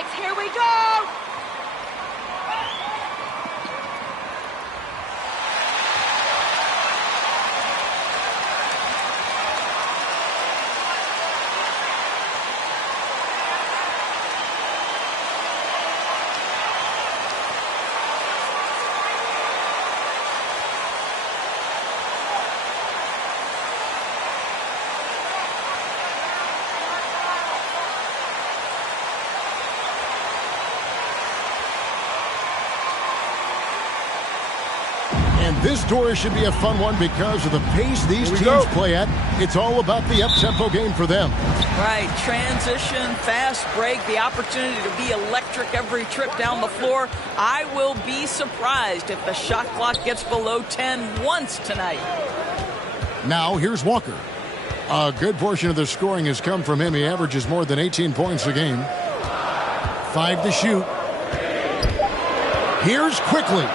Knicks. Here we go. This tour should be a fun one because of the pace these teams play at. It's all about the up-tempo game for them. Right, transition, fast break, the opportunity to be electric every trip down the floor. I will be surprised if the shot clock gets below 10 once tonight. Now, here's Walker. A good portion of the scoring has come from him. He averages more than 18 points a game. 5 to shoot. Here's Quickly.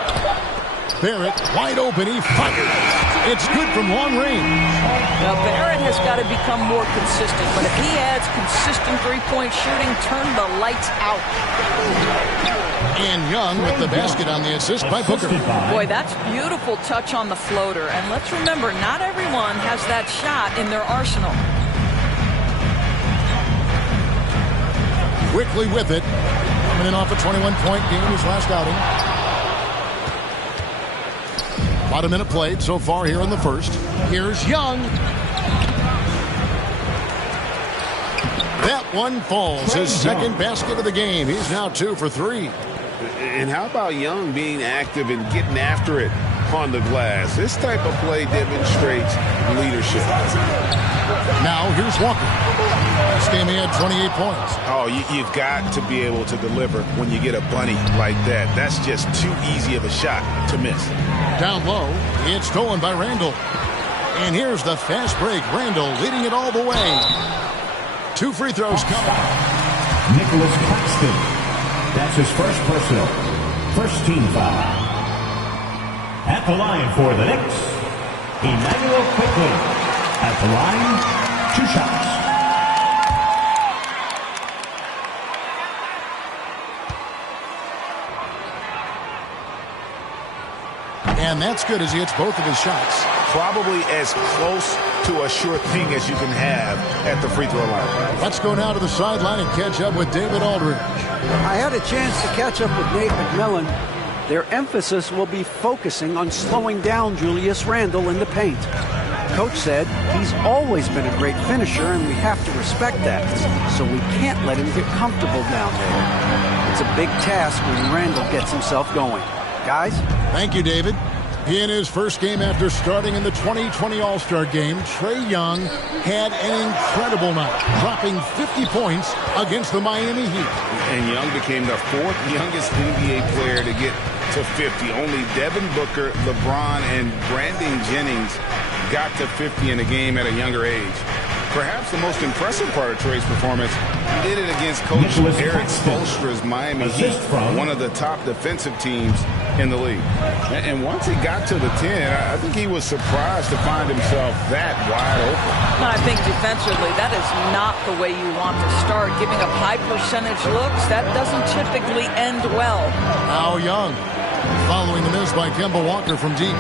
Barrett, wide open, he fires. It's good from long range. Now, Barrett has got to become more consistent, but if he adds consistent three-point shooting, turn the lights out. And Young with the basket on the assist by Booker. Boy, that's beautiful touch on the floater. And let's remember, not everyone has that shot in their arsenal. Quickly with it. Coming in off a 21-point game his last outing. About a minute played so far here in the first. Here's Young. That one falls. His second basket of the game. He's now 2 for 3. And how about Young being active and getting after it on the glass? This type of play demonstrates leadership. Now here's Walker. This game he had 28 points. Oh, you've got to be able to deliver when you get a bunny like that. That's just too easy of a shot to miss. Down low, it's stolen by Randall. And here's the fast break. Randall leading it all the way. 2 free throws coming. Nicholas Claxton. That's his first personal. First team foul. At the line for the Knicks, Emmanuel Quickly. At the line, 2 shots. And that's good as he hits both of his shots. Probably as close to a sure thing as you can have at the free throw line. Let's go now to the sideline and catch up with David Aldridge. I had a chance to catch up with Nate McMillan. Their emphasis will be focusing on slowing down Julius Randle in the paint. Coach said he's always been a great finisher, and we have to respect that. So we can't let him get comfortable down there. It's a big task when Randle gets himself going. Guys? Thank you, David. In his first game after starting in the 2020 All-Star Game, Trae Young had an incredible night, dropping 50 points against the Miami Heat. And Young became the 4th youngest NBA player to get to 50. Only Devin Booker, LeBron, and Brandon Jennings got to 50 in a game at a younger age. Perhaps the most impressive part of Trae's performance, he did it against Coach Eric Spoelstra's Miami Heat, one of the top defensive teams in the league. And once he got to the 10, I think he was surprised to find himself that wide open. I think defensively, that is not the way you want to start. Giving up high percentage looks, that doesn't typically end well. Now Young, following the miss by Kemba Walker from deep.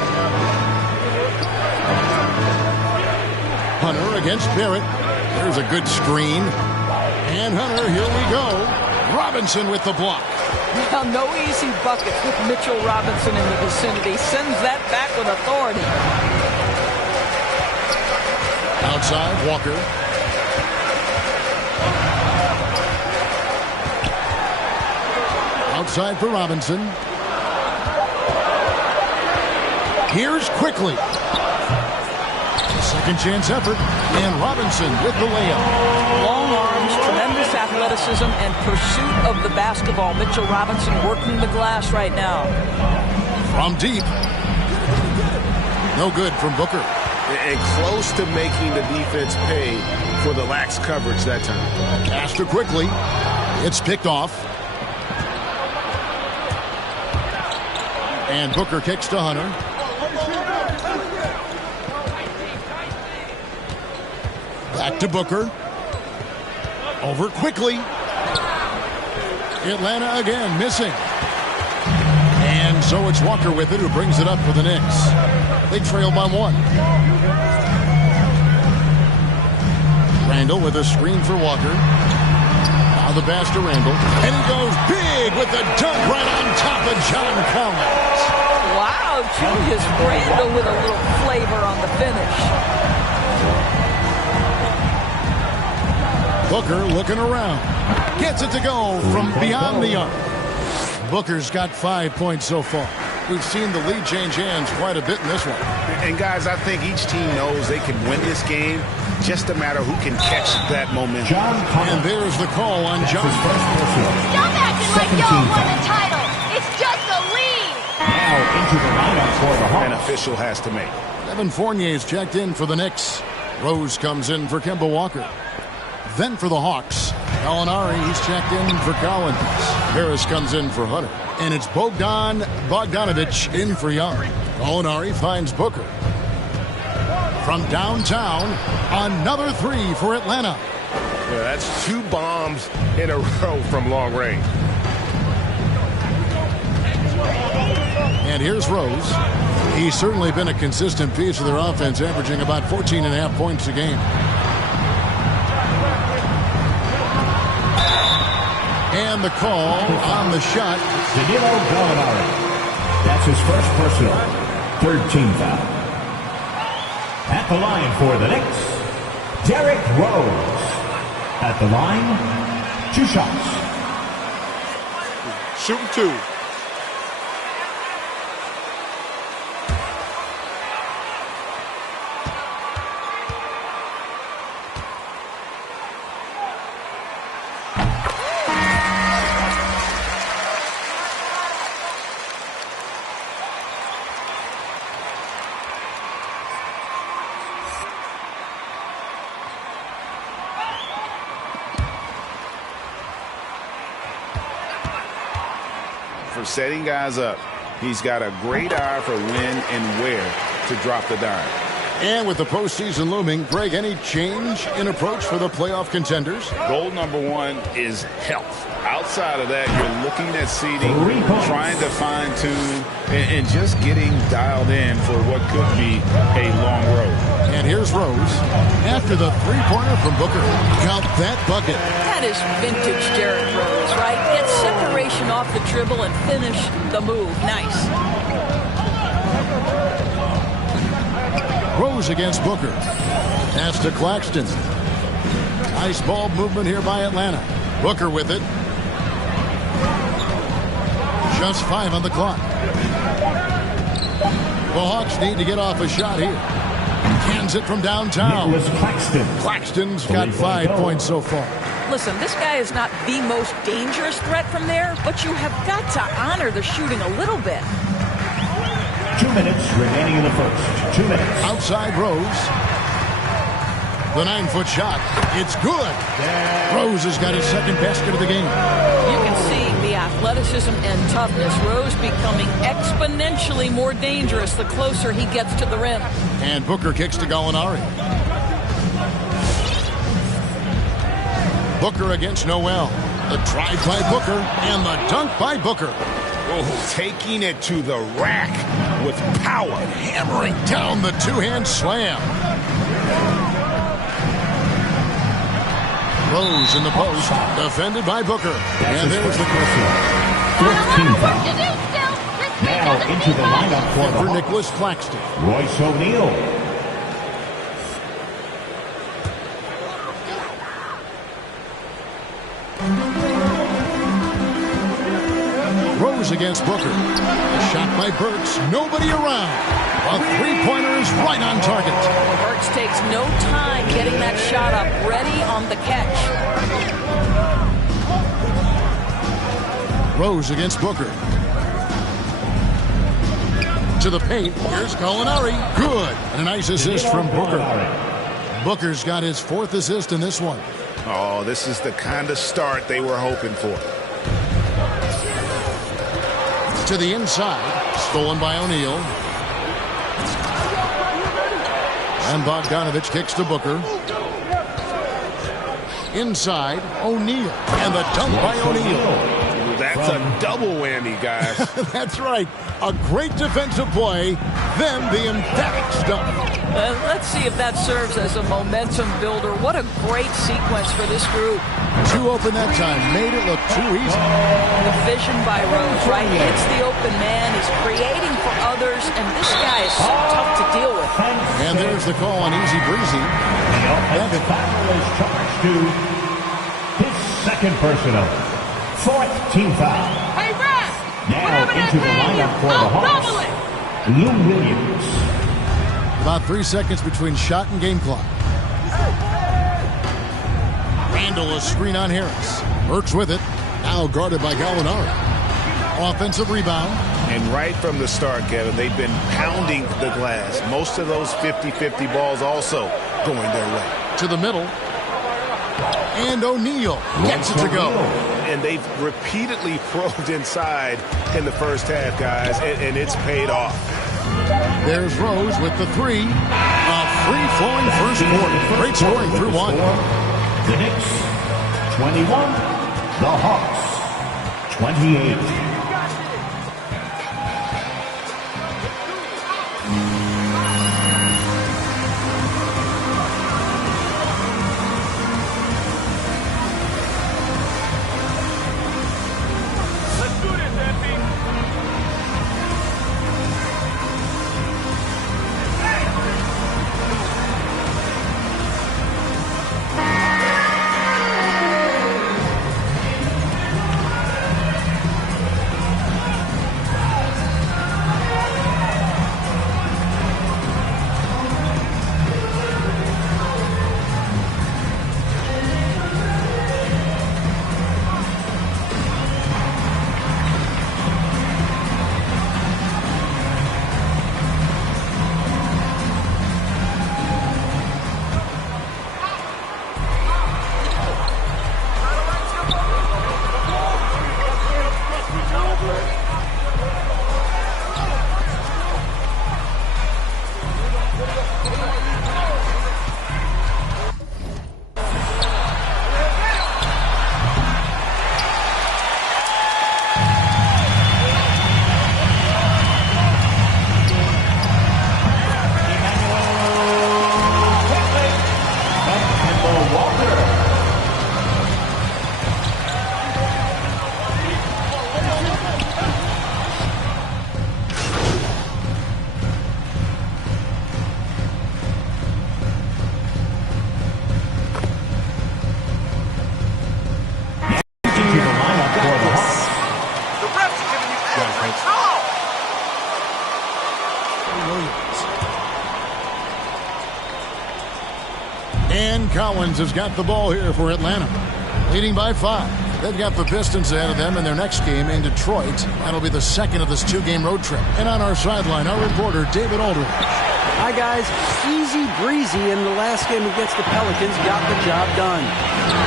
Hunter against Barrett. There's a good screen. And Hunter, here we go. Robinson with the block. Well, no easy buckets with Mitchell Robinson in the vicinity. Sends that back with authority. Outside, Walker. Outside for Robinson. Here's Quickly. Second chance effort, and Robinson with the layup. Long arms, tremendous athleticism, and pursuit of the basketball. Mitchell Robinson working the glass right now. From deep. No good from Booker. And close to making the defense pay for the lax coverage that time. Faster Quickly. It's picked off. And Booker kicks to Hunter. Back to Booker. Over Quickly. Atlanta again missing. And so it's Walker with it who brings it up for the Knicks. They trail by 1. Randall with a screen for Walker. Now the pass to Randall. And he goes big with the dunk right on top of John Collins. Wow, Julius Randle with a little flavor on the finish. Booker looking around. Gets it to go from beyond the arc. Booker's got 5 points so far. We've seen the lead change hands quite a bit in this one. And guys, I think each team knows they can win this game. Just a matter who can catch that momentum. And there's the call on John. Stop acting like y'all won the title. It's just a lead. Now into the lineup for the Hawks. An official has to make. Evan Fournier's checked in for the Knicks. Rose comes in for Kemba Walker. Then for the Hawks, Gallinari, he's checked in for Collins. Harris comes in for Hunter. And it's Bogdanovich in for Young. Gallinari finds Booker. From downtown, another 3 for Atlanta. Yeah, that's 2 bombs in a row from long range. And here's Rose. He's certainly been a consistent piece of their offense, averaging about 14.5 points a game. And the call on the shot. Danilo Gallinari. That's his first personal. 3rd team foul. At the line for the Knicks, Derrick Rose. At the line, 2 shots. Shooting 2. For setting guys up, he's got a great eye for when and where to drop the dime. And with the postseason looming, Greg, any change in approach for the playoff contenders? Goal number 1 is health. Outside of that, you're looking at seeding, trying to fine-tune, and just getting dialed in for what could be a long road. And here's Rose. After the 3-pointer from Booker. Count that bucket. That is vintage Derrick Rose, right? Get separation off the dribble and finish the move. Nice. Rose against Booker. Pass to Claxton. Nice ball movement here by Atlanta. Booker with it. Just 5 on the clock. The Hawks need to get off a shot here. Cans it from downtown. Claxton's got 5 points so far. Listen, this guy is not the most dangerous threat from there, but you have got to honor the shooting a little bit. 2 minutes remaining in the first. 2 minutes. Outside Rose. The 9-foot shot. It's good. Rose has got his second basket of the game. You can see the athleticism and toughness. Rose becoming exponentially more dangerous the closer he gets to the rim. And Booker kicks to Gallinari. Booker against Noel. The drive by Booker and the dunk by Booker. Oh, taking it to the rack with power. Hammering down the 2-hand slam. Rose in the post, defended by Booker. And there's the question. 14 foul. Now into the lineup for Nicholas Claxton. Royce O'Neal. Rose against Booker. A shot by Burks. Nobody around. A 3-pointer is right on target. Burks takes no time getting that shot up. Ready on the catch. Rose against Booker. To the paint. Here's Gallinari. Good. And a nice assist from Booker. Booker's got his 4th assist in this one. Oh, this is the kind of start they were hoping for. To the inside. Stolen by O'Neal. And Bogdanovich kicks to Booker. Inside, O'Neal. And the dunk by O'Neal. That's a double whammy, guys. That's right. A great defensive play, then the emphatic stuff. Let's see if that serves as a momentum builder. What a great sequence for this group. Too open that time. Made it look too easy. The vision by Rose, right? Hits the open man. He's creating for others, and this guy is so tough to deal with. And there's the call on easy breezy. The offensive foul is charged to his second personal. Fourth team foul. Hey, Rap! Now into the lineup for the Hawks, Lou Williams. About 3 seconds between shot and game clock. Randall a screen on Harris. Burks with it. Now guarded by Gallinari. Offensive rebound. And right from the start, Kevin, they've been pounding the glass. Most of those 50-50 balls also going their way. To the middle. And O'Neal gets it to go. And they've repeatedly probed inside in the first half, guys, and it's paid off. There's Rose with the three. A free-flowing first quarter. Great scoring through one. The Knicks, 21. The Hawks, 28. And Collins has got the ball here for Atlanta. Leading by 5. They've got the Pistons ahead of them in their next game in Detroit. That'll be the second of this 2-game road trip. And on our sideline, our reporter, David Aldridge. Hi, guys. Easy breezy in the last game against the Pelicans got the job done.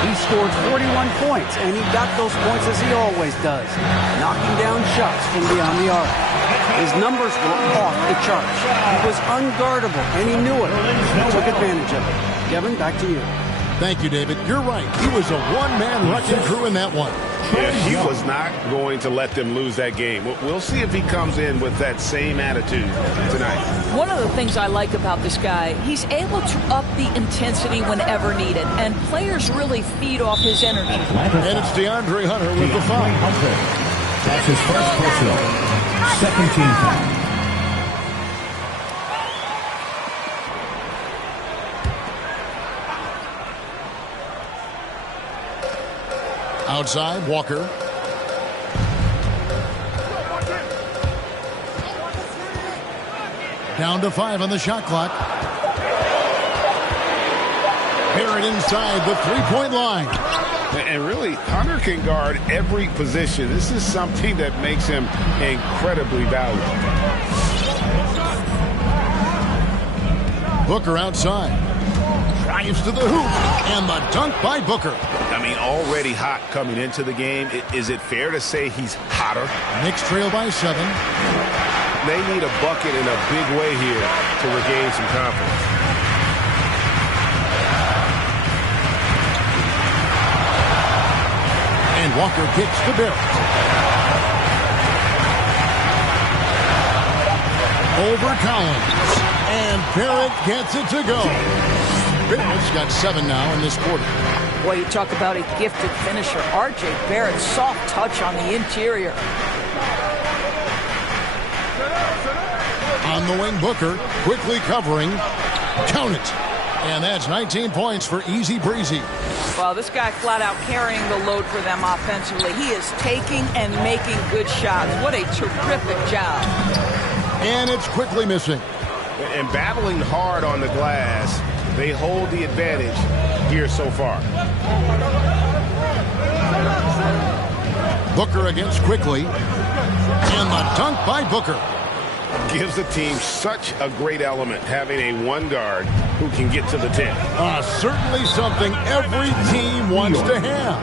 He scored 41 points, and he got those points as he always does, knocking down shots from beyond the arc. His numbers were off the charts. He was unguardable, and he knew it. He took advantage of it. Kevin, back to you. Thank you, David. You're right. He was a one-man wrecking crew in that one. Yeah, he was not going to let them lose that game. We'll see if he comes in with that same attitude tonight. One of the things I like about this guy, he's able to up the intensity whenever needed, and players really feed off his energy. And it's DeAndre Hunter with the foul. That's his first personal. Second team foul. Outside, Walker. Down to 5 on the shot clock. Barrett inside the three-point line. And really, Hunter can guard every position. This is something that makes him incredibly valuable. Booker outside. Drives to the hoop. And the dunk by Booker. I mean, already hot coming into the game. Is it fair to say he's hotter? Knicks trail by 7. They need a bucket in a big way here to regain some confidence. And Walker kicks to Barrett. Over Collins. And Barrett gets it to go. Barrett's got 7 now in this quarter. Boy, you talk about a gifted finisher. R.J. Barrett, soft touch on the interior. On the wing, Booker quickly covering. Count it. And that's 19 points for Easy Breezy. Well, this guy flat out carrying the load for them offensively. He is taking and making good shots. What a terrific job. And it's quickly missing. And battling hard on the glass, they hold the advantage here so far. Booker against Quickly. And the dunk by Booker. Gives the team such a great element having a one guard who can get to the 10. Certainly something every team wants to have.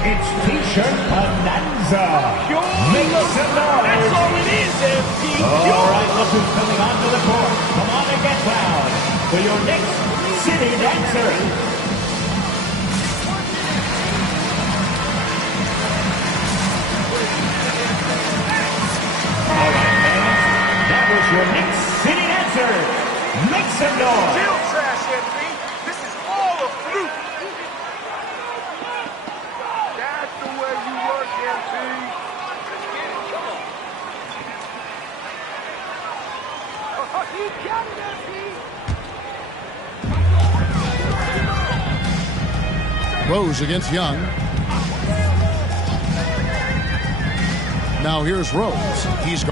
It's T-shirt bonanza. Make some noise. That's all it is, MP. All right, look who's coming onto the court. Come on and get loud for your Knicks City Dancers. All right, fans, that was your Knicks City Dancers. Make some noise. Still trash, MP. This is all a fluke. That's the way you work, MP. Let's get it. Come on. Oh, he got it, MP. Rose against Young. Now here's Rose. He's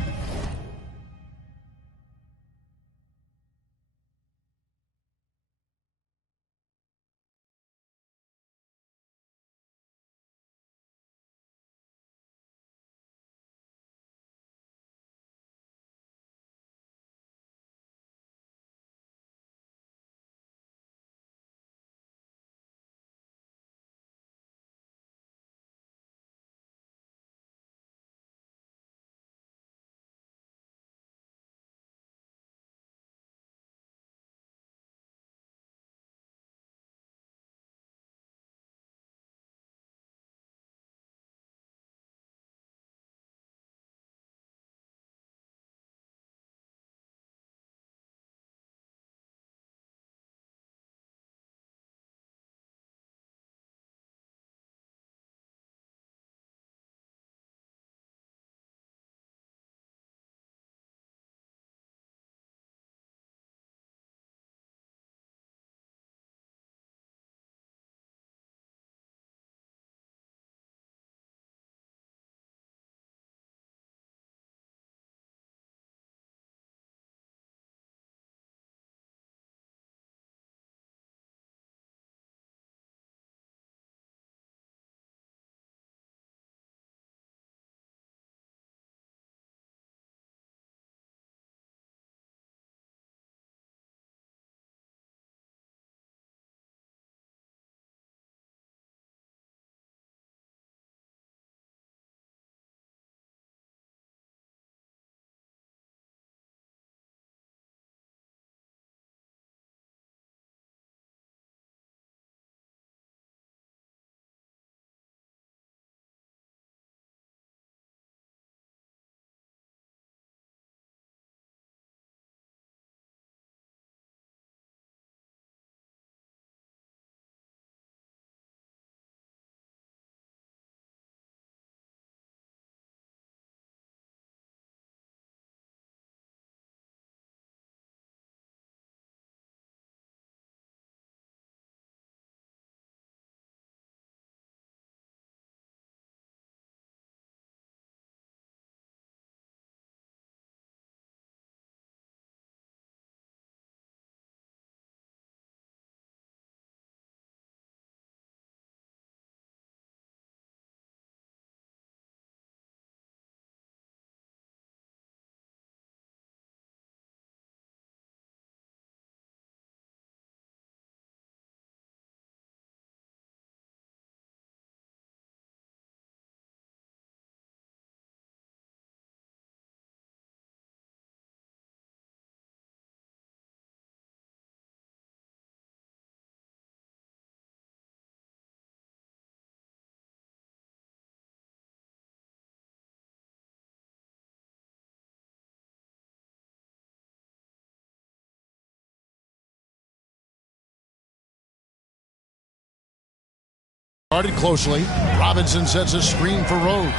guarded closely. Robinson sets a screen for Rose.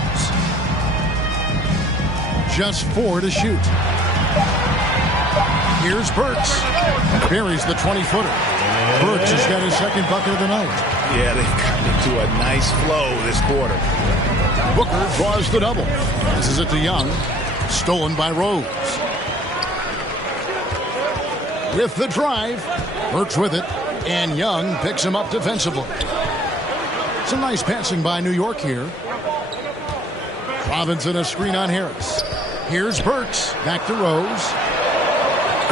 Just 4 to shoot. Here's Burks. Buries the 20-footer. Burks has got his second bucket of the night. Yeah, they've gotten into a nice flow this quarter. Booker draws the double. Passes it to Young. Stolen by Rose. With the drive. Burks with it. And Young picks him up defensively. Some nice passing by New York here. Robinson a screen on Harris. Here's Burks. Back to Rose.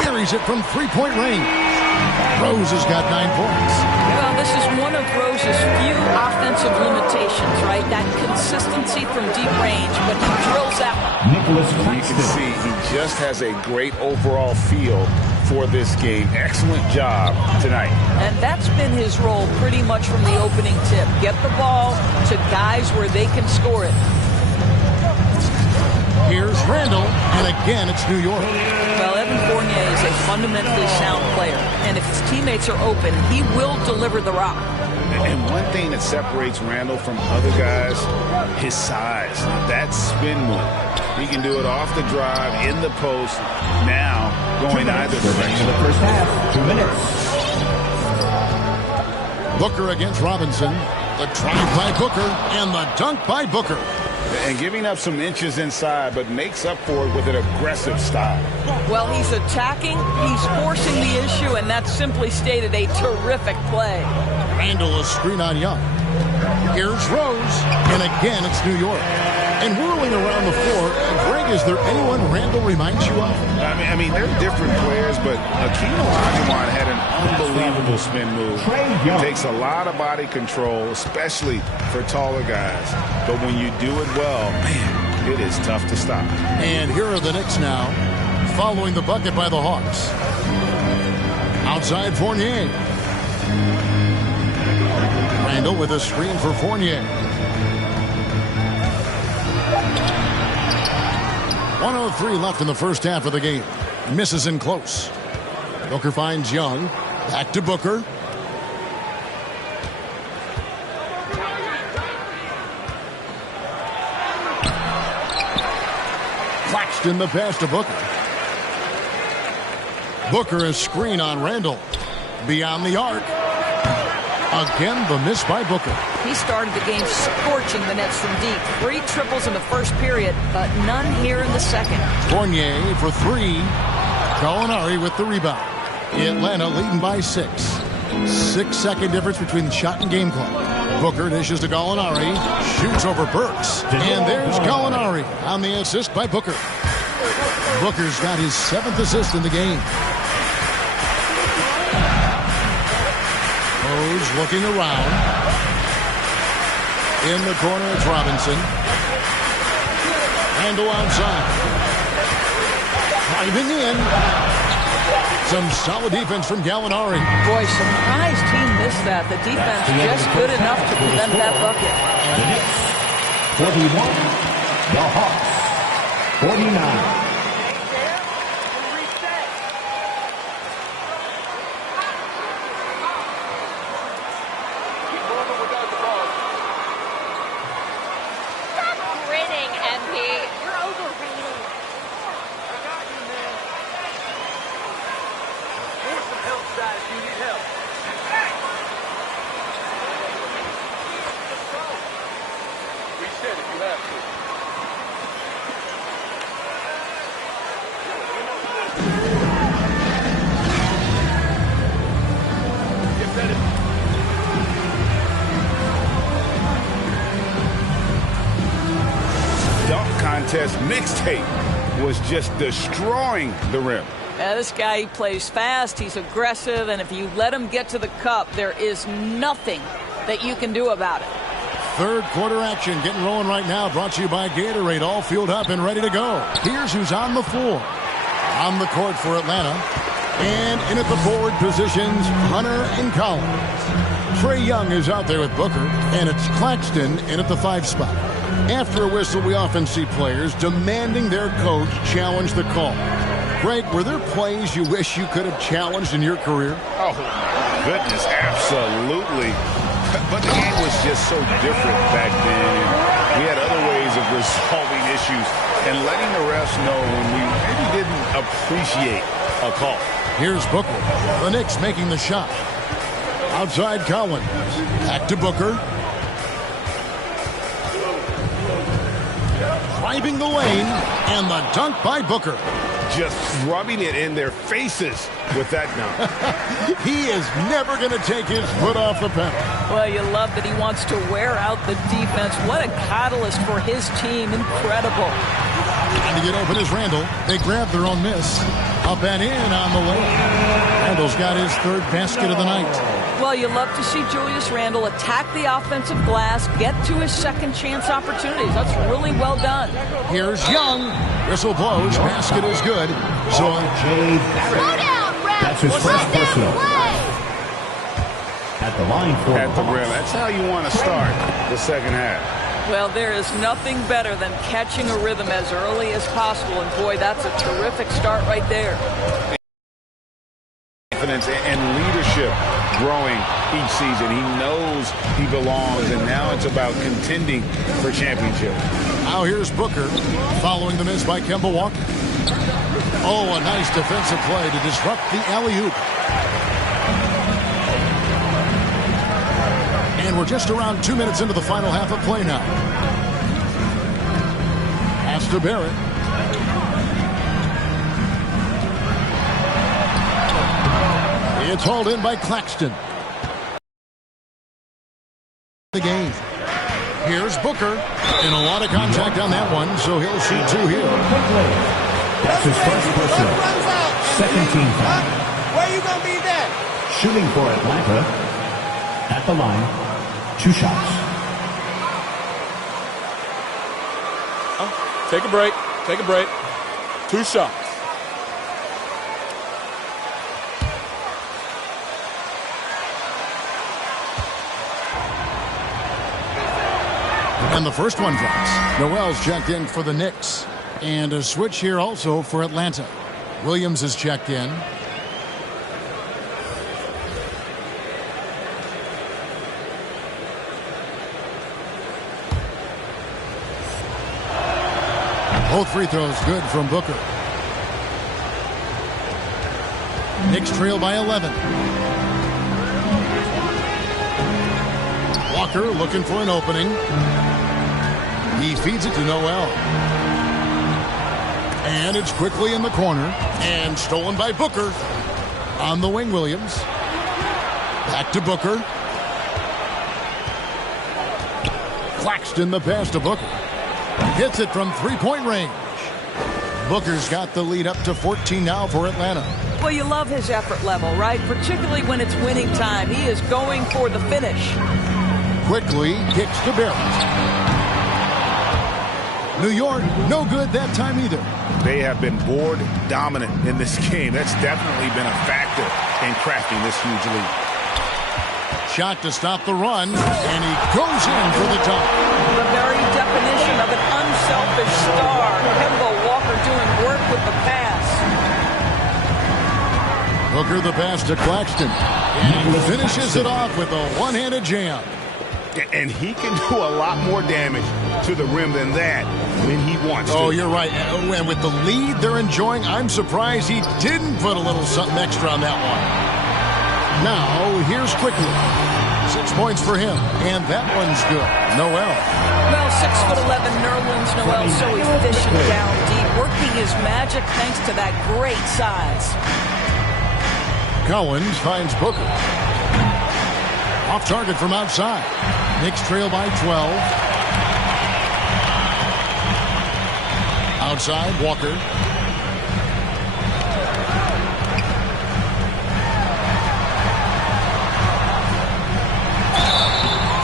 Buries it from three-point range. Rose has got 9 points. Well, this is one of Rose's few offensive limitations, right? That consistency from deep range, but he drills that one. You can see he just has a great overall feel for this game. Excellent job tonight. And that's been his role pretty much from the opening tip. Get the ball to guys where they can score it. Here's Randall, and again it's New York. Well, Evan Fournier is a fundamentally sound player, and if his teammates are open, he will deliver the rock. And one thing that separates Randall from other guys, his size. That spin move. He can do it off the drive, in the post, now going either direction. In the first half, 2 minutes. Booker against Robinson. The drive by Booker, and the dunk by Booker. And giving up some inches inside, but makes up for it with an aggressive style. Well, he's attacking, he's forcing the issue, and that's simply stated a terrific play. Randall a screen on Young. Here's Rose, and again it's New York. And whirling around the floor, Greg, is there anyone Randall reminds you of? I mean, they're different players, but Akeem Olajuwon had an unbelievable spin move. Takes a lot of body control, especially for taller guys. But when you do it well, man, it is tough to stop. And here are the Knicks now, following the bucket by the Hawks. Outside Fournier. Randall with a screen for Fournier. 1:03 left in the first half of the game. Misses in close. Booker finds Young. Back to Booker. Claxton the pass to Booker. Booker is screen on Randall. Beyond the arc. Again, the miss by Booker. He started the game scorching the Nets from deep. 3 triples in the first period, but none here in the second. Fournier for 3. Gallinari with the rebound. Atlanta leading by 6. 6-second difference between the shot and game clock. Booker dishes to Gallinari. Shoots over Burks. And there's Gallinari on the assist by Booker. Booker's got his 7th assist in the game. Rose looking around. In the corner, it's Robinson. Randall outside. Driving in. Some solid defense from Gallinari. Boy, surprised he missed that. The defense just good enough to prevent that bucket. The Knicks, 41. The Hawks, 49. Mixtape was just destroying the rim. Yeah, this guy, he plays fast, he's aggressive, and if you let him get to the cup, there is nothing that you can do about it. Third quarter action getting rolling right now, brought to you by Gatorade, all fueled up and ready to go. Here's who's on the floor. On the court for Atlanta. And in at the forward positions, Hunter and Collins. Trae Young is out there with Booker, and it's Claxton in at the 5 spot. After a whistle, we often see players demanding their coach challenge the call. Greg, were there plays you wish you could have challenged in your career? Oh, my goodness, absolutely. But the game was just so different back then. And we had other ways of resolving issues and letting the refs know when we maybe didn't appreciate a call. Here's Booker. The Knicks making the shot. Outside Collins. Back to Booker. Driving the lane. And the dunk by Booker. Just rubbing it in their faces with that dunk. He is never going to take his foot off the pedal. Well, you love that he wants to wear out the defense. What a catalyst for his team. Incredible. Trying to get open is Randall. They grab their own miss. Up and in on the lane. Randall's got his third basket of the night. Well, you love to see Julius Randle attack the offensive glass, get to his second chance opportunities. That's really well done. Here's Young. Whistle blows. Basket is good. So Slow down, Ref. That's his first Let them personal. play. At the line for At the rim. That's how you want to start the second half. Well, there is nothing better than catching a rhythm as early as possible. And, boy, that's a terrific start right there. Confidence and leadership growing each season. He knows he belongs, and now it's about contending for championship. now here's Booker following the miss by Kemba Walker. Oh, a nice defensive play to disrupt the alley-oop. And we're just around 2 minutes into the final half of play now. Pass to Barrett. It's hauled in by Claxton. The game. Here's Booker. And a lot of contact on that one, so he'll shoot two here. That's his first personal. Second team foul. Where you gonna be then? Shooting for Atlanta. At the line. 2 shots. Take a break. Take a break. 2 shots. And the first one drops. Noel's checked in for the Knicks. And a switch here also for Atlanta. Williams is checked in. Both free throws good from Booker. Knicks trail by 11. Walker looking for an opening. He feeds it to Noel. And it's quickly in the corner. And stolen by Booker. On the wing, Williams. Back to Booker. Claxton the pass to Booker. Hits it from three-point range. Booker's got the lead up to 14 now for Atlanta. Well, you love his effort level, right? Particularly when it's winning time. He is going for the finish. Quickly kicks to Barrett. New York, no good that time either. They have been board dominant in this game. That's definitely been a factor in crafting this huge lead. Shot to stop the run, and he goes in for the top. The very definition of an unselfish star. Kemba Walker doing work with the pass. Booker the pass to Claxton. And he finishes it off with a one-handed jam. And he can do a lot more damage to the rim than that when he wants to. Oh, you're right. And with the lead they're enjoying, I'm surprised he didn't put a little something extra on that one. Now, here's quickly. 6 points for him. And that one's good. Noel. Well, 6'11" Nerlens Noel so efficient down deep, working his magic thanks to that great size. Collins finds Booker. Off target from outside. Knicks trail by 12. Outside, Walker.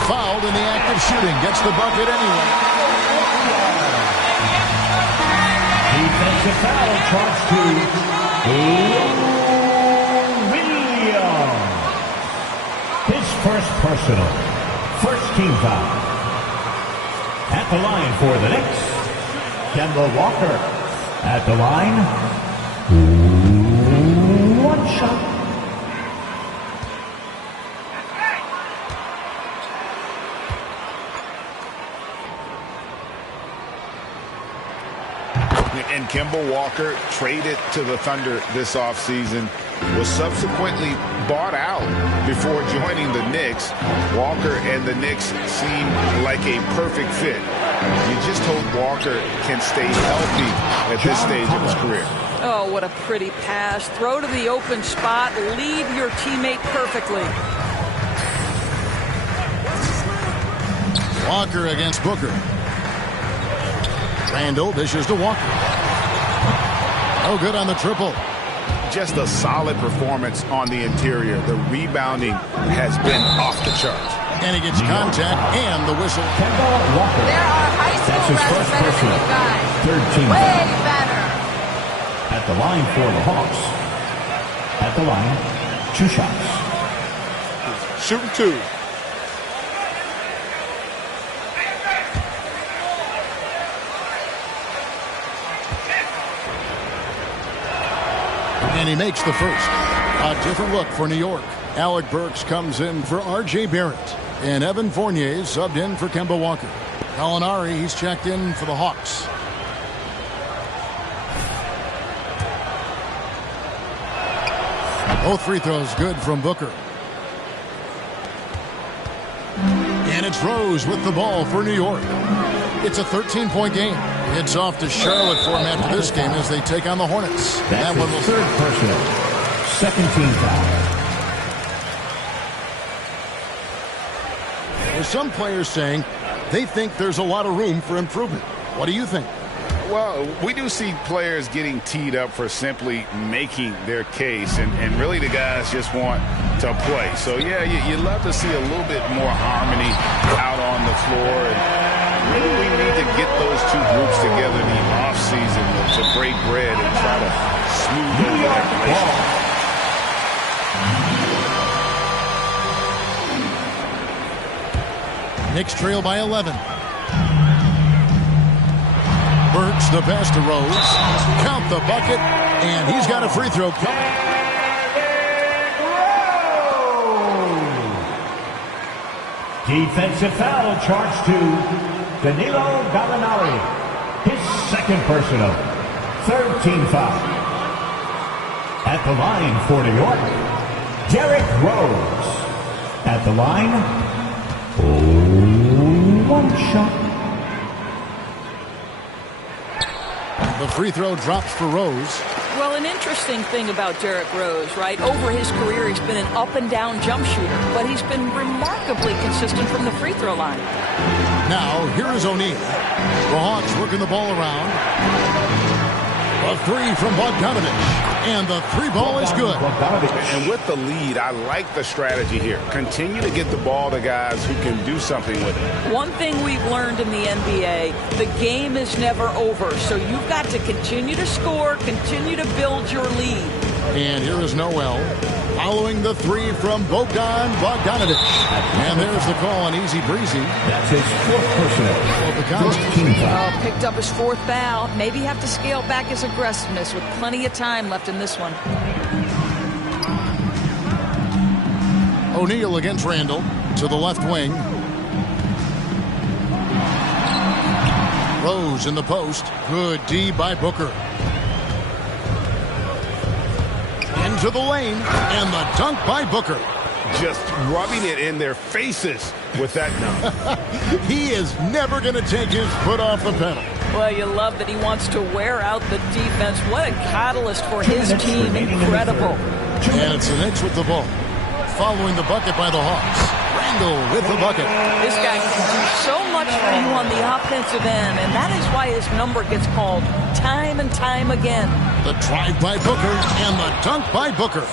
Fouled in the act of shooting. Gets the bucket anyway. Defensive foul charged to Williams. His first personal. First team foul. At the line for the Knicks, Kemba Walker. At the line, 1 shot. Kemba Walker, traded to the Thunder this offseason, was subsequently bought out before joining the Knicks. Walker and the Knicks seem like a perfect fit. You just hope Walker can stay healthy at this stage of his career. Oh, what a pretty pass. Throw to the open spot. Lead your teammate perfectly. Walker against Booker. Randall dishes to Walker. No good on the triple. Just a solid performance on the interior. The rebounding has been off the charts. And he gets contact and the whistle. There are high school refs better than you guys. Third team Way foul. better. At the line for the Hawks. At the line, 2 shots. Shooting 2. And he makes the first. A different look for New York. Alec Burks comes in for R.J. Barrett. And Evan Fournier subbed in for Kemba Walker. Gallinari, he's checked in for the Hawks. Both free throws good from Booker. And it's Rose with the ball for New York. It's a 13-point game. It's off to Charlotte for him after this game as they take on the Hornets. That one was third personal. Second team foul. There's some players saying they think there's a lot of room for improvement. What do you think? Well, we do see players getting teed up for simply making their case, and really the guys just want to play. So, yeah, you'd love to see a little bit more harmony out on the floor. And really we need to get those two groups together in the offseason to break bread and try to smooth over that relationship. Knicks trail by 11. Burks the pass to Rose. Count the bucket, and he's got a free throw coming. Defensive foul charged to Danilo Gallinari. His second personal. Third team foul. At the line for New York, Derrick Rose. At the line, 1 shot. The free throw drops for Rose. Well, an interesting thing about Derrick Rose, right? Over his career, he's been an up-and-down jump shooter, but he's been remarkably consistent from the free throw line. Now, here is O'Neal. The Hawks working the ball around. A three from Bogdanovich. And the three ball is good. And with the lead, I like the strategy here. Continue to get the ball to guys who can do something with it. One thing we've learned in the NBA, the game is never over. So you've got to continue to score, continue to build your lead. And here is Noel following the three from Bogdanovich. And there's the call on easy breezy. That's his fourth personal. Picked up his fourth foul. Maybe have to scale back his aggressiveness with plenty of time left in this one. O'Neal against Randall to the left wing. Rose in the post. Good D by Booker. Into the lane, and the dunk by Booker. Just rubbing it in their faces with that dunk. He is never going to take his foot off the pedal. Well, you love that he wants to wear out the defense. What a catalyst for his team. Incredible. And it's the Knicks with the ball. Following the bucket by the Hawks. Randall with the bucket. This guy can do so much for you on the offensive end, and that is why his number gets called time and time again. The drive by Booker and the dunk by Booker.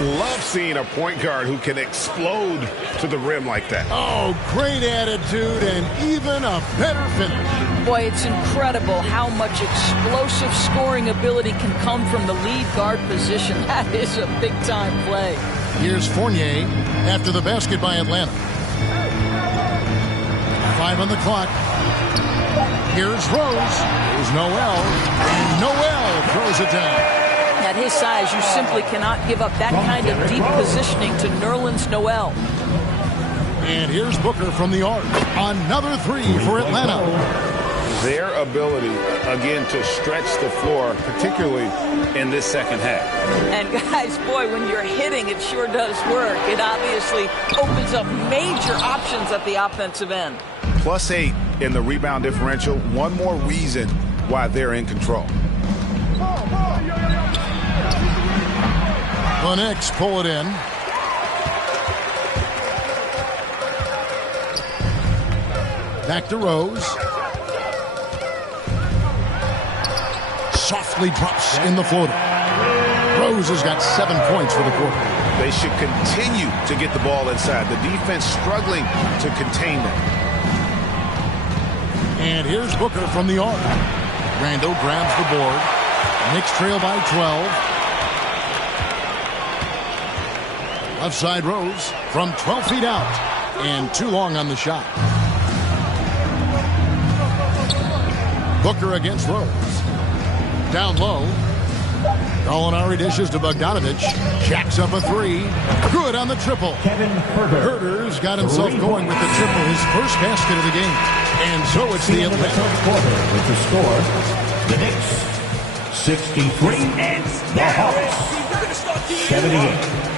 Love seeing a point guard who can explode to the rim like that. Oh, great attitude and even a better finish. Boy, it's incredible how much explosive scoring ability can come from the lead guard position. That is a big-time play. Here's Fournier after the basket by Atlanta. 5 on the clock. Here's Rose. Here's Noel. And Noel throws it down. At his size, you simply cannot give up that kind of deep positioning to Nerlens Noel. And here's Booker from the arc. Another three for Atlanta. their ability, again, to stretch the floor, particularly in this second half. And guys, boy, when you're hitting, it sure does work. It obviously opens up major options at the offensive end. +8 in the rebound differential. One more reason why they're in control. The Knicks pull it in. Back to Rose. Softly drops in the floater. Rose has got 7 points for the quarter. They should continue to get the ball inside. The defense struggling to contain them. And here's Booker from the arc. Randall grabs the board. Knicks trail by 12. Left side Rose from 12 feet out. And too long on the shot. Booker against Rose. Down low. Gallinari dishes to Bogdanovich. Jacks up a three. Good on the triple. Kevin Herter. Herter's got himself going with the triple. His first basket of the game. And so it's the End of the third quarter with the score. The Knicks 63 and the Hawks 78.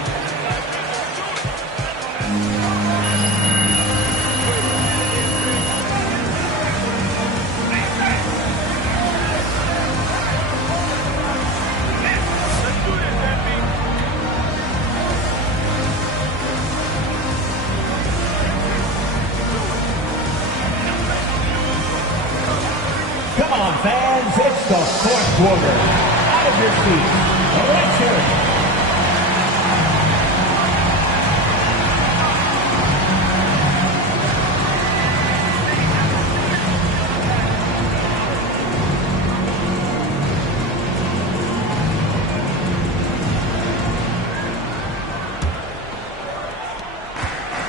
Come on, fans, it's the fourth quarter. Out of your seats, right here.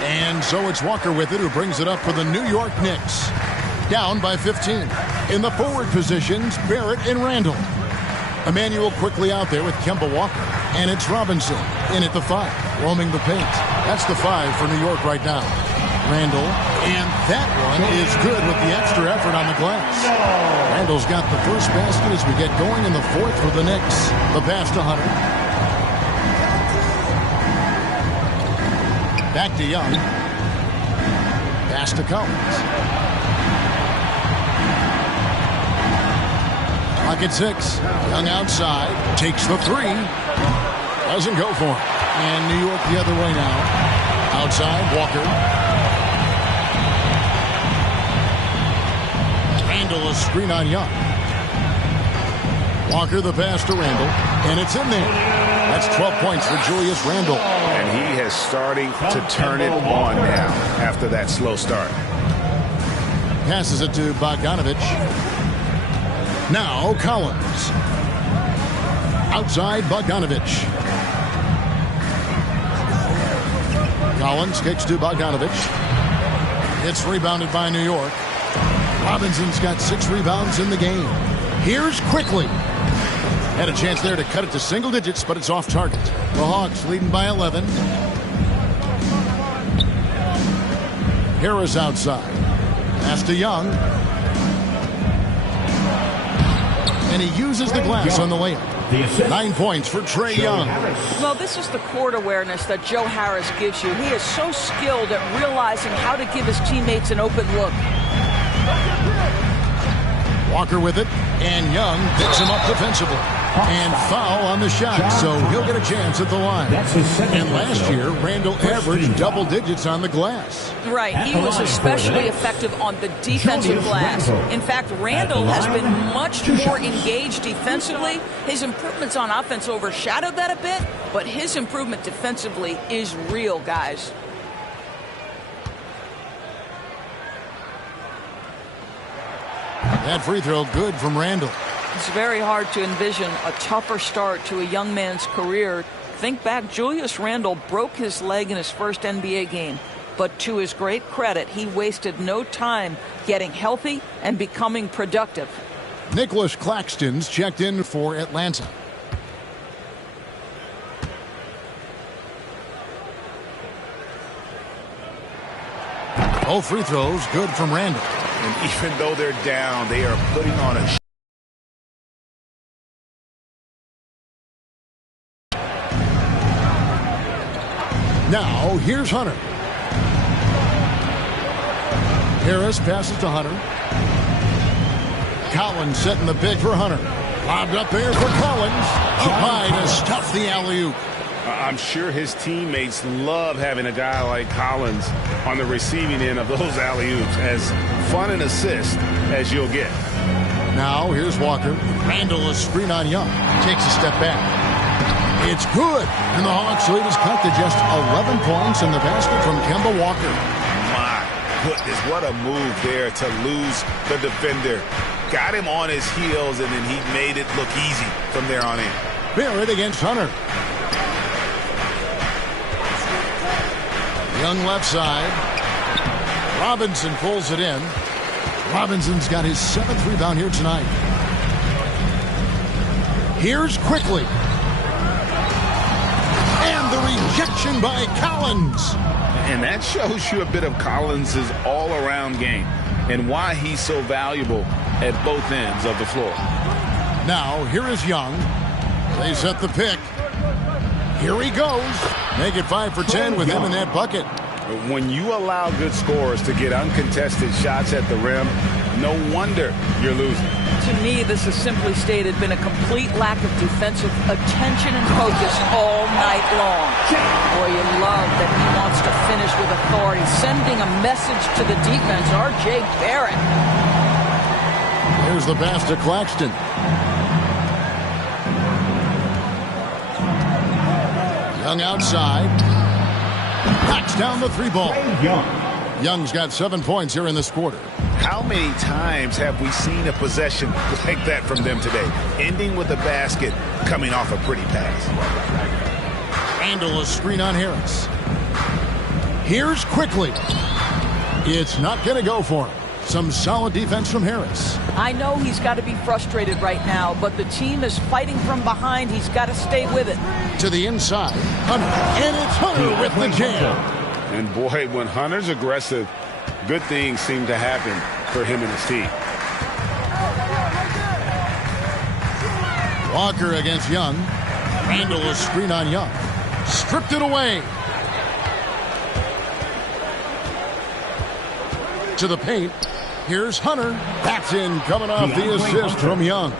And so it's Walker with it, who brings it up for the New York Knicks. Down by 15. In the forward positions, Barrett and Randall. Emmanuel quickly out there with Kemba Walker. And it's Robinson in at the 5, roaming the paint. That's the 5 for New York right now. Randall, and that one is good with the extra effort on the glass. Randall's got the first basket as we get going in the fourth for the Knicks. The pass to Hunter. Back to Young. Pass to Collins. Clock at 6. Young outside. Takes the 3. Doesn't go for it. And New York the other way now. Outside, Walker. Randall, a screen on Young. Walker, the pass to Randall. And it's in there. That's 12 points for Julius Randall. And he has starting to turn it on now after that slow start. Passes it to Bogdanovich. Now Collins. Outside Bogdanovich. Collins kicks to Bogdanovich. It's rebounded by New York. Robinson's got 6 rebounds in the game. Here's Quickly. Had a chance there to cut it to single digits, but it's off target. The Hawks leading by 11. Harris outside. Pass to Young. And he uses the glass on the layup. 9 points for Trae Young. Well, this is the court awareness that Joe Harris gives you. He is so skilled at realizing how to give his teammates an open look. Walker with it, and Young picks him up defensively. And foul on the shot, so he'll get a chance at the line. And last year, Randall averaged double digits on the glass. Right, he was especially effective on the defensive glass. In fact, Randall has been much more engaged defensively. His improvements on offense overshadowed that a bit, but his improvement defensively is real, guys. That free throw good from Randall. It's very hard to envision a tougher start to a young man's career. Think back, Julius Randall broke his leg in his first NBA game. But to his great credit, he wasted no time getting healthy and becoming productive. Nicholas Claxton's checked in for Atlanta. Both free throws good from Randall. And even though they're down, they are putting on a Now, here's Hunter. Harris passes to Hunter. Collins setting the pick for Hunter. Lobbed up there for Collins. Up high to stuff the alley-oop. I'm sure his teammates love having a guy like Collins on the receiving end of those alley-oops. As fun an assist as you'll get. Now, here's Walker. Randall is screen on Young. Takes a step back. It's good. And the Hawks lead is cut to just 11 points in the basket from Kemba Walker. My goodness, what a move there to lose the defender. Got him on his heels, and then he made it look easy from there on in. Barrett against Hunter. Young left side. Robinson pulls it in. Robinson's got his 7th rebound here tonight. Here's Quickly. And the rejection by Collins. And that shows you a bit of Collins' all-around game and why he's so valuable at both ends of the floor. Now, here is Young. They set the pick. Here he goes. Make it 5 for 10 with him in that bucket. When you allow good scorers to get uncontested shots at the rim, no wonder you're losing. To me, this has simply stated been a complete lack of defensive attention and focus all night long. Boy, you love that he wants to finish with authority, sending a message to the defense. R.J. Barrett. Here's the pass to Claxton. Young outside. Knocks down the 3-ball. Young's got 7 points here in this quarter. How many times have we seen a possession like that from them today? Ending with a basket, coming off a pretty pass. Randall a screen on Harris. Here's Quickly. It's not going to go for him. Some solid defense from Harris. I know he's got to be frustrated right now, but the team is fighting from behind. He's got to stay with it. To the inside. Hunter. And it's Hunter with the jam. And boy, when Hunter's aggressive, good things seem to happen for him and his team. Walker against Young. Randall a screen on Young. Stripped it away. To the paint. Here's Hunter. That's in, coming off the assist from Young.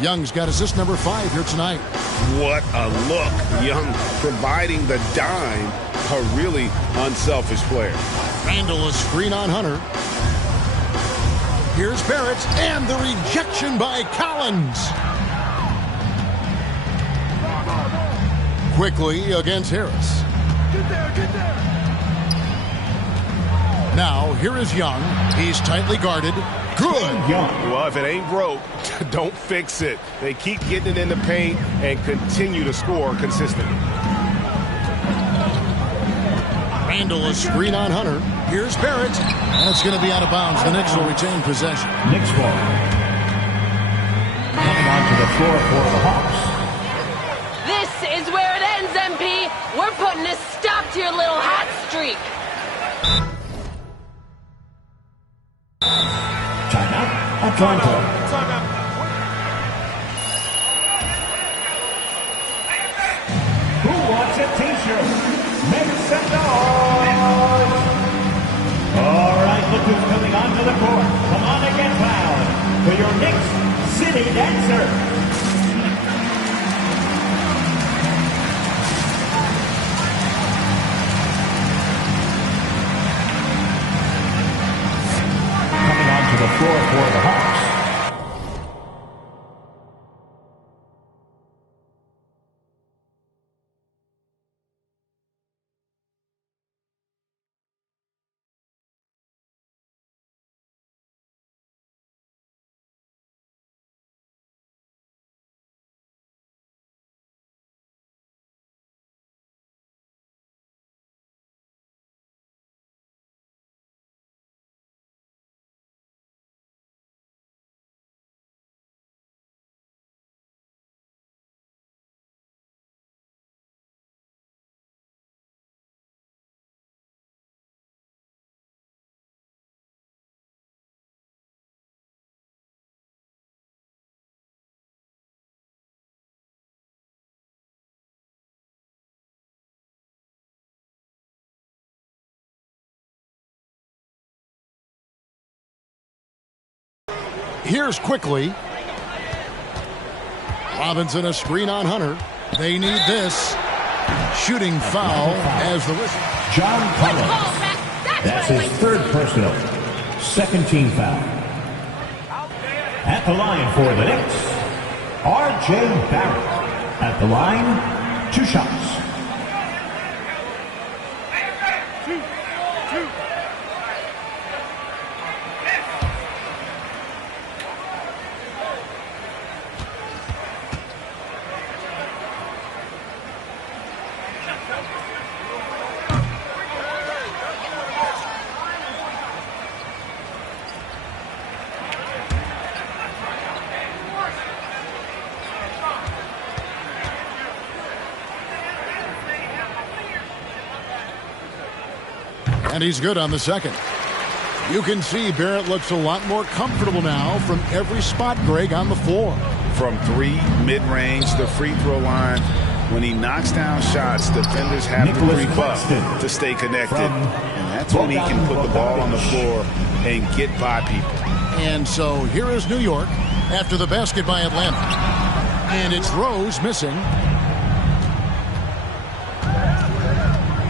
Young's got assist number 5 here tonight. What a look. Young providing the dime. A really unselfish player. Randall a screen on Hunter. Here's Barrett. And the rejection by Collins. Quickly against Harris. Get there, get there. Now, here is Young. He's tightly guarded. Good. Well, if it ain't broke, don't fix it. They keep getting it in the paint and continue to score consistently. Randall a screen on Hunter. Here's Barrett. And it's going to be out of bounds. The Knicks will retain possession. Knicks ball. Coming onto the floor for the Hawks. This is where it ends, MP. We're putting a stop to your little hot streak. Timeout, Atlanta. Who wants a t-shirt? Make some noise! All right, look who's coming onto the court. Come on and get loud for your Knicks City Dancer. To the floor for the Hawks. Here's quickly. Robinson a screen on Hunter. They need this. Shooting foul as the whistle. John Collins. That's his third personal. Second team foul. At the line for the Knicks, R.J. Barrett. At the line, 2 shots. And he's good on the second. You can see Barrett looks a lot more comfortable now from every spot, Greg, on the floor. From 3, mid-range, the free throw line. When he knocks down shots, defenders have to creep up to stay connected. And that's when he can put the ball on the floor and get by people. And so here is New York after the basket by Atlanta. And it's Rose missing.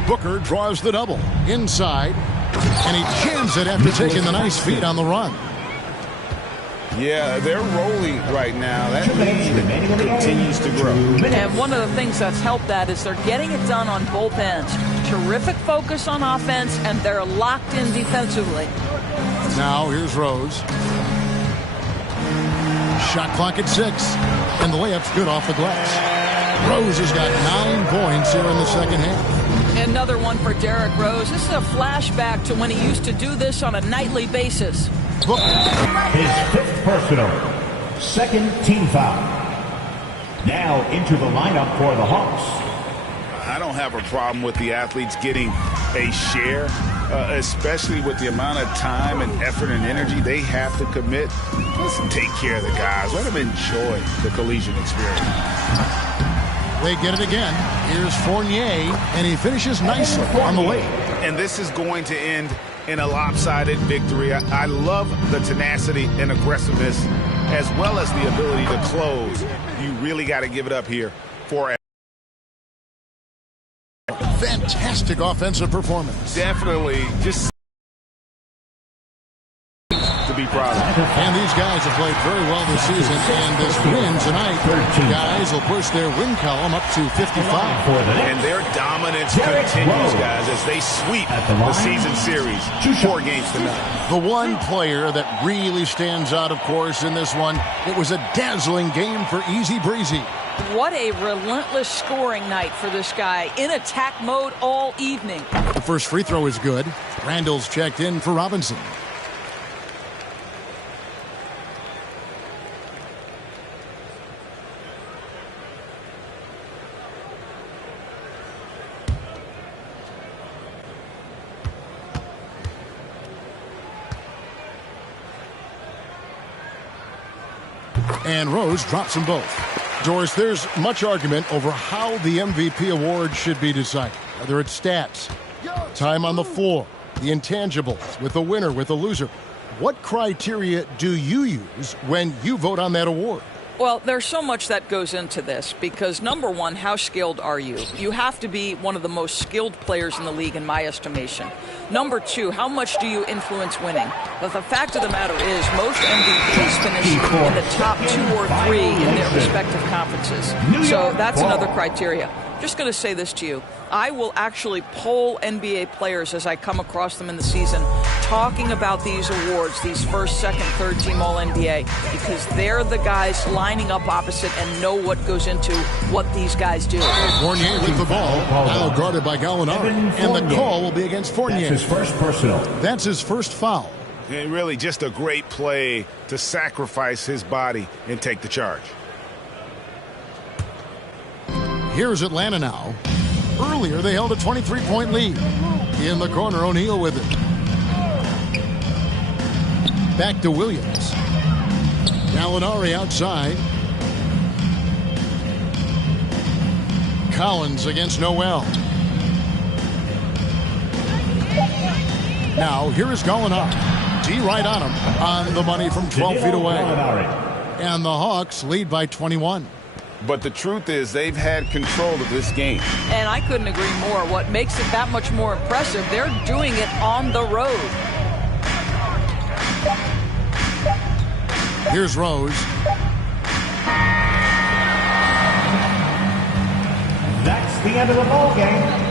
Booker draws the double inside, and he jams it after taking the nice feed on the run. Yeah, they're rolling right now. That lead continues to grow. And one of the things that's helped that is they're getting it done on both ends. Terrific focus on offense, and they're locked in defensively. Now here's Rose. Shot clock at 6, and the layup's good off the glass. Rose has got 9 points here in the second half. Another one for Derrick Rose. This is a flashback to when he used to do this on a nightly basis. His 5th personal. Second team foul. Now into the lineup for the Hawks. I don't have a problem with the athletes getting a share, especially with the amount of time and effort and energy they have to commit. Let's take care of the guys. Let them enjoy the collegiate experience. They get it again. Here's Fournier, and he finishes nicely on the way. And this is going to end in a lopsided victory. I love the tenacity and aggressiveness as well as the ability to close. You really got to give it up here for a fantastic offensive performance. Definitely just to be proud of. And these guys have played very well this season, and this win tonight, guys will push their win column up to 55. And their dominance continues, guys, as they sweep the season series. 4 games tonight. The one player that really stands out, of course, in this one, it was a dazzling game for Easy Breezy. What a relentless scoring night for this guy. In attack mode all evening. The first free throw is good. Randall's checked in for Robinson. And Rose drops them both. Doris, there's much argument over how the MVP award should be decided. Whether it's stats, time on the floor, the intangibles, with a winner, with a loser. What criteria do you use when you vote on that award? Well, there's so much that goes into this because, number one, how skilled are you? You have to be one of the most skilled players in the league, in my estimation. Number two, how much do you influence winning? But the fact of the matter is most MVPs finish in the top 2 or 3 in their respective conferences. So that's another criteria. Just going to say this to you. I will actually poll NBA players as I come across them in the season talking about these awards, these first, second, third team All-NBA, because they're the guys lining up opposite and know what goes into what these guys do. Fournier with the ball, now guarded by Gallinari, and the call will be against Fournier. That's his first personal. That's his first foul. And really just a great play to sacrifice his body and take the charge. Here's Atlanta now. Earlier, they held a 23-point lead. In the corner, O'Neal with it. Back to Williams. Gallinari outside. Collins against Noel. Now, here is Gallinari. D right on him on the money from 12 feet away. And the Hawks lead by 21. But the truth is they've had control of this game. And I couldn't agree more. What makes it that much more impressive, they're doing it on the road. Here's Rose. That's the end of the ball game.